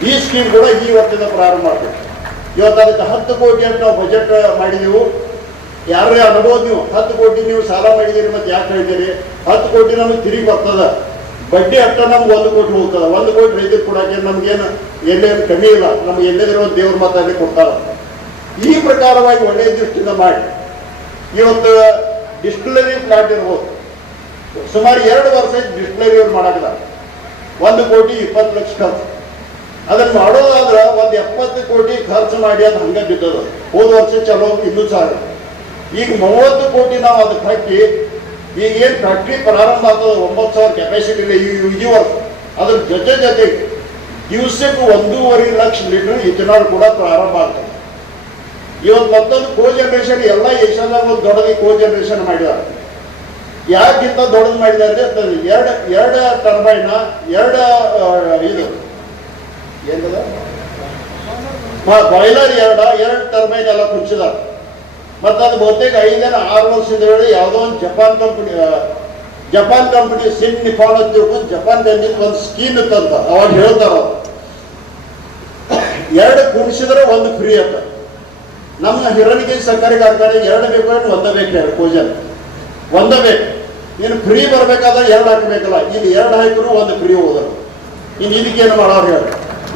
ಈ ಸ್ಕೀಮ್ ಕೂಡ ಈ ವರ್ಷದಿಂದ ಪ್ರಾರಂಭ ಮಾಡಬೇಕು. ಇವತ್ತು ಅದಕ್ಕೆ 10 ಕೋಟಿ ಅಂತ ನಾವು ಬಜೆಟ್ ಮಾಡಿದೆವು. ಯಾರೇ ಅನ್ಬೋದು, ನೀವು 10 ಕೋಟಿ ನೀವು ಸಾಲ ಮಾಡಿದ್ದೀರಿ, ಮತ್ತೆ ಯಾಕೆ ಹೇಳ್ತೀರಿ? 10 ಕೋಟಿ ನಮಗೆ ತಿರುಗಿ ಬರ್ತದ, ಬಡ್ಡಿ ಅಷ್ಟ ನಮ್ಗೆ 1 ಕೋಟಿ ಹೋಗ್ತದೆ. 1 ಕೋಟಿ ರೈತರು ಕೊಡಕ್ಕೆ ನಮ್ಗೇನು ಎಲ್ಲೇನು ಕಮ್ಮಿ ಇಲ್ಲ, ನಮ್ಗೆ ಎಲ್ಲದಿರೋ ದೇವ್ರ ಮಾತಾಡಿ ಕೊಡ್ತಾರ. ಈ ಪ್ರಕಾರವಾಗಿ ಒಳ್ಳೆಯ ದೃಷ್ಟಿಯಿಂದ ಮಾಡಿ ಇವತ್ತು ಡಿಸ್ಟಿಲರಿ ಪ್ಲಾಂಟ್ ಇರ್ಬೋದು, ಸುಮಾರು 2 ವರ್ಷ ಡಿಸ್ಟಿಲರಿ ಅವ್ರು ಮಾಡಾಕದ 1 ಕೋಟಿ 20 ಲಕ್ಷ ಖರ್ಚು. ಅದನ್ನು ಮಾಡೋದಾದ್ರೆ 70 ಕೋಟಿ ಖರ್ಚು ಮಾಡಿ ಅದು ಹಂಗೆ ಬಿದ್ದದು. ಹೋದ ವರ್ಷ ಚಲೋ ಇನ್ನೂ ಸಾಲ. ಈಗ 30 ಕೋಟಿ ನಾವು ಅದಕ್ಕೆ ಹಾಕಿ ಈಗ ಏನು ಫ್ಯಾಕ್ಟ್ರಿ ಪ್ರಾರಂಭ ಆಗ್ತದೆ, 9,000 ಕೆಪಾಸಿಟಿ ಇಲ್ಲ ಈ ವರ್ಷ. ಅದ್ರ ಜೊತೆಗೆ ದಿವಸಕ್ಕೆ 1.5 ಲಕ್ಷ ಲೀಟರ್ ಇಥನಾಲ್ ಕೂಡ ಪ್ರಾರಂಭ ಆಗ್ತದೆ. ಇವತ್ತು ಮತ್ತೊಂದು ಕೋ ಜನರೇಷನ್ ಎಲ್ಲ ಏಷ್ಯಾದಾಗ ಒಂದು ದೊಡ್ಡದು ಕೋ ಜನರೇಷನ್ ಮಾಡಿದ್ದಾರೆ. ಯಾಕಿಂತ ದೊಡ್ಡದು ಮಾಡಿದ್ದಾರೆ ಅಂದ್ರೆ ಎರಡು ಟರ್ಬೈನ, 2 ಇದು ಏನದ ಬಾಯ್ಲರ್, 2 ಟರ್ಬೈನ್ ಎಲ್ಲ ಕುಂಚಿದ್ದಾರೆ. ಮತ್ತು ಅದು ಬಹುತೇಕ 5-6 ವರ್ಷದ ವೇಳೆ ಯಾವುದೋ ಒಂದು ಜಪಾನ್ ಕಂಪನಿ ಸಿನ್ ನಿಫಾನ್ ಅಂತ ತಿಳ್ಕೊಂಡು ಜಪಾನ್ ಕಂಪನಿ ಒಂದು ಸ್ಕೀಮ್ ಇತ್ತಂತ ಅವಾಗ ಹೇಳ್ತಾರ. 2 ಕುಣಿಸಿದ್ರೆ 1 ಫ್ರೀ ಅಂತ. ನಮ್ಮ ಹಿರಣಿಗೆ ಸಕ್ಕರೆ ಕಾರ್ಖಾನೆ 2 ಬೇಕು, 1 ಬೇಕು, 2 ಕೋಜನ್ 1 ಬೇಕು. ನೀನು ಫ್ರೀ ಬರ್ಬೇಕಾದ್ರೆ 2 ಹಾಕಬೇಕಲ್ಲ, ಇಲ್ಲಿ 2 ಹಾಕಿದ್ರು 1 ಫ್ರೀ ಹೋದರು. ಇನ್ನು ಇದಕ್ಕೇನು ಮಾಡೋರು ಹೇಳಿ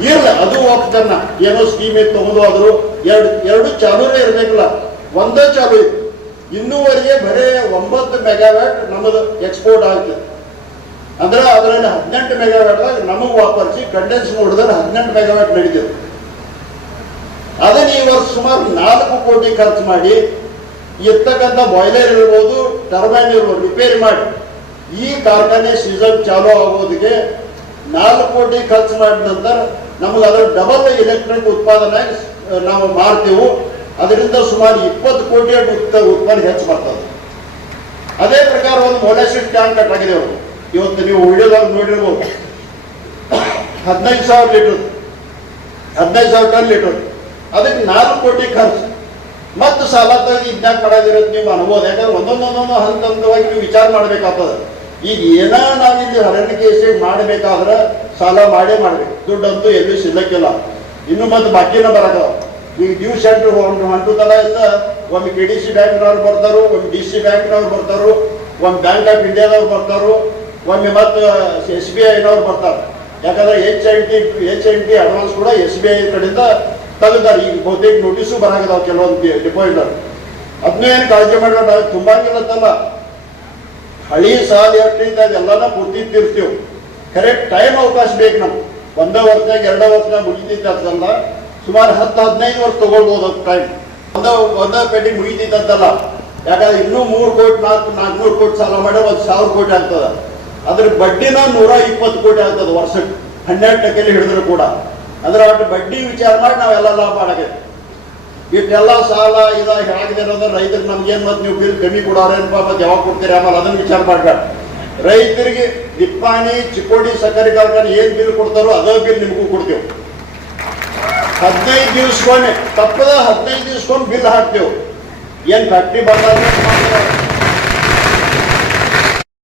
ಇರಲ್ಲ, ಅದು ಹೋಗ್ತಾನ ಏನೋ ಸ್ಕೀಮ್ ಇತ್ತು ತಗೊಂಡು ಆದ್ರು 2 ಚಾಲೂನೇ ಇರಬೇಕಲ್ಲ, 1 ಚಾಲು ಇತ್ತು. ಇನ್ನೂವರೆಗೆ ಬರೀ 9 ಮೆಗಾವ್ಯಾಟ್ ನಮ್ಮದು ಎಕ್ಸ್ಪೋರ್ಟ್ ಆಗ್ತದೆ. ಅಂದ್ರೆ ಅದರಲ್ಲಿ 18 ಮೆಗಾವ್ಯಾಟ್ದಾಗ ನಮಗೆ ವಾಪರಿಸಿ ಕಂಡೆನ್ಸ್ ನೋಡಿದ್ರೆ 18 ಮೆಗಾವ್ಯಾಟ್ ನಡೀತದೆ. ಅದನ್ನ ಈ ವರ್ಷ ಸುಮಾರು 4 ಕೋಟಿ ಖರ್ಚು ಮಾಡಿ ಇರ್ತಕ್ಕಂಥ ಬಾಯ್ಲರ್ ಇರ್ಬೋದು, ಟರ್ಬೈನ್ ಇರ್ಬೋದು ರಿಪೇರಿ ಮಾಡಿ ಈ ಕಾರ್ಖಾನೆ ಸೀಸನ್ ಚಾಲೂ ಆಗೋದಕ್ಕೆ 4 ಕೋಟಿ ಖರ್ಚು ಮಾಡಿದ ನಂತರ ನಮಗೆ ಅದರ ಡಬಲ್ ಎಲೆಕ್ಟ್ರಿಕ್ ಉತ್ಪಾದನೆ ನಾವು ಮಾಡ್ತೇವೆ. ಅದರಿಂದ ಸುಮಾರು 20 ಕೋಟಿ ಉತ್ಪನ್ನ ಹೆಚ್ಚು ಬರ್ತದೆ. ಅದೇ ಪ್ರಕಾರ ಒಂದು ಮೊಲಾಸಿಸ್ ಟ್ಯಾಂಕ್ ಕಟ್ಟಾಗಿದೆವು. ಇವತ್ತು ನೀವು ವಿಡಿಯೋದಾಗ ನೋಡಿರ್ಬೋದು, 15,000 ಲೀಟರ್ 15,000 ಟನ್ ಲೀಟರ್. ಅದಕ್ಕೆ 4 ಕೋಟಿ ಖರ್ಚು. ಮತ್ತು ಸಾಲ ತೆಗೆದು ಇದ್ನಾಗ ಮಾಡೋದಿರೋದು ನೀವು ಅನ್ಬೋದು. ಯಾಕಂದ್ರೆ ಒಂದೊಂದೊಂದೊಂದು ಹಂತವಾಗಿ ನೀವು ವಿಚಾರ ಮಾಡ್ಬೇಕಾಗ್ತದೆ. ಈಗ ಏನ ನಾವಿಲ್ಲಿ ಹರಣಿಕೆ ಮಾಡಬೇಕಾದ್ರೆ ಸಾಲ ಮಾಡೇ ಮಾಡ್ಬೇಕು. ದುಡ್ಡಂತೂ ಎಲ್ಲೂ ಸಿಲ್ಲಕ್ಕಿಲ್ಲ. ಇನ್ನು ಮತ್ತೆ ಬಾಕಿನ ಬರಕ ಈಗ ಡ್ಯೂ ಸೆಂಟರ್ ಹೊಂಟುತ್ತಲ್ಲ ಇಲ್ಲ, ಒಮ್ಮೆ KDC ಬ್ಯಾಂಕ್ನವ್ರು ಬರ್ತಾರು, ಒಮ್ಮೆ DC ಬ್ಯಾಂಕ್ನವ್ರು ಬರ್ತಾರು, ಒಮ್ಮೆ ಬ್ಯಾಂಕ್ ಆಫ್ ಇಂಡಿಯಾದವ್ರು ಬರ್ತಾರು, ಒಮ್ಮೆ ಮತ್ತು SBIನವ್ರು ಬರ್ತಾರೆ. ಯಾಕಂದ್ರೆ H&T ಅಡ್ವಾನ್ಸ್ ಕೂಡ SBI ಕಡೆಯಿಂದ ತೆಗೆದಾರೆ. ಈಗ ಬಹುತೇಕ ನೋಟಿಸು ಬರಾಗದಾವ ಕೆಲವೊಂದು ಡಿಪಾಸಿಟರ್. ಅದನ್ನೂ ಏನು ಕಾಳಜಿ ಮಾಡಬೇಡ, ತುಂಬಾಗಿಲ್ಲತ್ತಲ್ಲ. ಹಳಿ ಸಾಲ ಎಷ್ಟೈತೆ ಅದೆಲ್ಲನ ಪೂರ್ತಿ ತೀರ್ತೀವಿ. ಕರೆಕ್ಟ್ ಟೈಮ್ ಅವಕಾಶ ಬೇಕು ನಮ್ಗೆ. 1 ವರ್ಷದಾಗ 2 ವರ್ಷದಾಗ ಮುಗಿತೈತೆ ಅಂತಲ್ಲ, ಸುಮಾರು 10-15 ವರ್ಷ ತಗೊಳ್ಬೋದು ಅದು ಟೈಮ್. ಒಂದ ಪೇಟೆಗೆ ಮುಗಿತೈತೆ ಅಂತಲ್ಲ. ಯಾಕಂದ್ರೆ ಇನ್ನೂ 3 ಕೋಟಿ 400 ಕೋಟಿ ಸಾಲ ಮಾಡಿ 1,000 ಕೋಟಿ ಆಗ್ತದೆ. ಅದ್ರ ಬಡ್ಡಿನ 120 ಕೋಟಿ ಆಗ್ತದೆ ವರ್ಷಕ್ಕೆ, 12% ಹಿಡಿದ್ರು ಕೂಡ. ಅಂದ್ರೆ ಒಟ್ಟು ಬಡ್ಡಿ ವಿಚಾರ ಮಾಡಿ ನಾವೆಲ್ಲ ಲಾಭ ಮಾಡಬೇಕು. ಇಷ್ಟೆಲ್ಲ ಸಾಲ ಇದ ಹೇಳಾಗಿದೆ ಅನ್ನೋದ್ರೆ ರೈತರಿಗೆ ನಮ್ಗೇನು ಮತ್ತೆ ನೀವು ಬಿಲ್ ಕಮ್ಮಿ ಕೊಡೋರೇನಪ್ಪ, ಮತ್ತೆ ಯಾವಾಗ ಕೊಡ್ತೀರಿ ಆಮೇಲೆ ಅದನ್ನ ವಿಚಾರ ಮಾಡ್ಬೇಡ. ರೈತರಿಗೆ ನಿಪ್ಪಾಣಿ, ಚಿಕ್ಕೋಡಿ ಸಕ್ಕರೆ ಕಾರ್ಖಾನೆ ಏನ್ ಬಿಲ್ ಕೊಡ್ತಾರೋ ಅದೇ ಬಿಲ್ ನಿಮಗೂ ಕೊಡ್ತೇವೆ. 15 ದಿವಸಕ್ಕೊಮ್ಮೆ ತಪ್ಪದ 15 ದಿವಸಕ್ಕೊಮ್ಮೆ ಬಿಲ್ ಹಾಕ್ತೇವೆ. ಏನ್ ಫ್ಯಾಕ್ಟ್ರಿ ಬಂದಾಗ